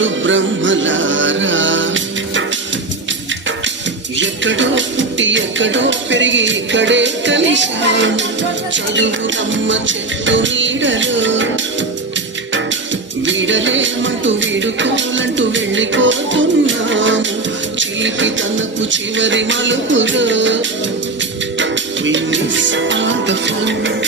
గురు బ్రహ్మలారా, ఎక్కడో పుట్టి ఎక్కడో పెరిగి ఇక్కడే కలిసాము. చదువునమ్మ చెట్టు నీడలో వీడలేమంటూ వీడుకోలంటూ వెళ్ళిపోతున్నాము. చిలిపి తనకు చివరి మలుపులో We miss all the fun.